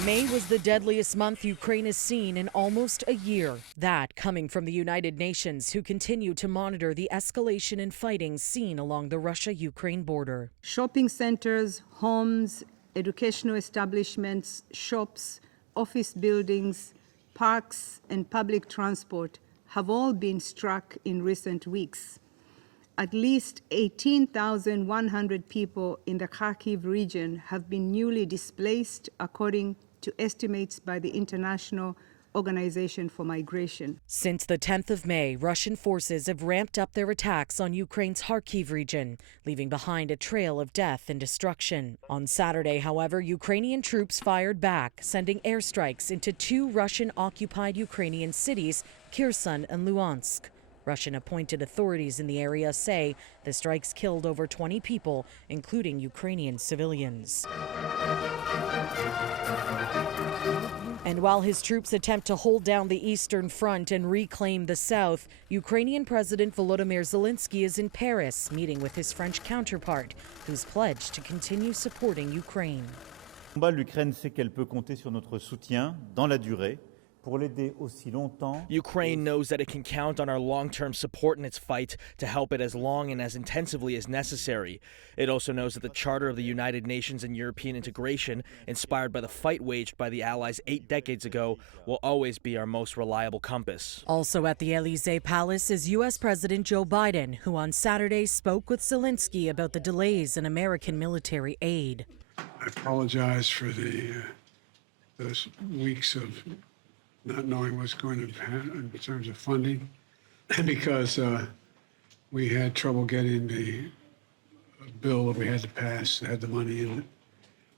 May was the deadliest month Ukraine has seen in almost a year. That coming from the United Nations, who continue to monitor the escalation in fighting seen along the Russia-Ukraine border. Shopping centers, homes, educational establishments, shops, office buildings, parks, and public transport have all been struck in recent weeks. At least 18,100 people in the Kharkiv region have been newly displaced, according to estimates by the International Organization for Migration. Since the 10th of May, Russian forces have ramped up their attacks on Ukraine's Kharkiv region, leaving behind a trail of death and destruction. On Saturday, however, Ukrainian troops fired back, sending airstrikes into two Russian-occupied Ukrainian cities, Kherson and Luhansk. Russian-appointed authorities in the area say the strikes killed over 20 people, including Ukrainian civilians. And while his troops attempt to hold down the eastern front and reclaim the south, Ukrainian President Volodymyr Zelensky is in Paris, meeting with his French counterpart, who's pledged to continue supporting Ukraine. L'Ukraine sait qu'elle peut compter sur notre soutien dans la durée. Ukraine knows that it can count on our long-term support in its fight to help it as long and as intensively as necessary. It also knows that the Charter of the United Nations and European integration, inspired by the fight waged by the Allies 8 decades ago, will always be our most reliable compass. Also at the Elysee Palace is U.S. President Joe Biden, who on Saturday spoke with Zelensky about the delays in American military aid. I apologize for those weeks of not knowing what's going to happen in terms of funding, because we had trouble getting the bill that we had to pass that had the money in it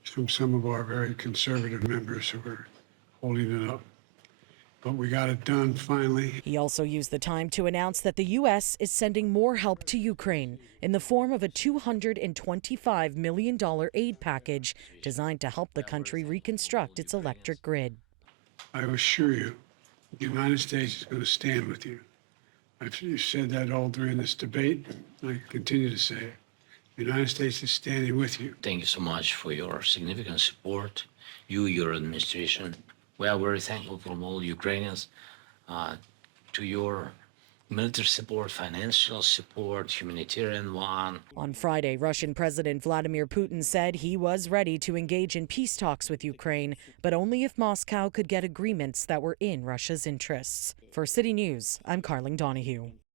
from some of our very conservative members who were holding it up. But we got it done finally. He also used the time to announce that the U.S. is sending more help to Ukraine in the form of a $225 million aid package designed to help the country reconstruct its electric grid. I assure you, the United States is going to stand with you. I've said that all during this debate. I continue to say it. The United States is standing with you. Thank you so much for your significant support. Your administration. We are very thankful from all Ukrainians to your military support, financial support, humanitarian one. On Friday, Russian President Vladimir Putin said he was ready to engage in peace talks with Ukraine, but only if Moscow could get agreements that were in Russia's interests. For City News, I'm Karling Donoghue.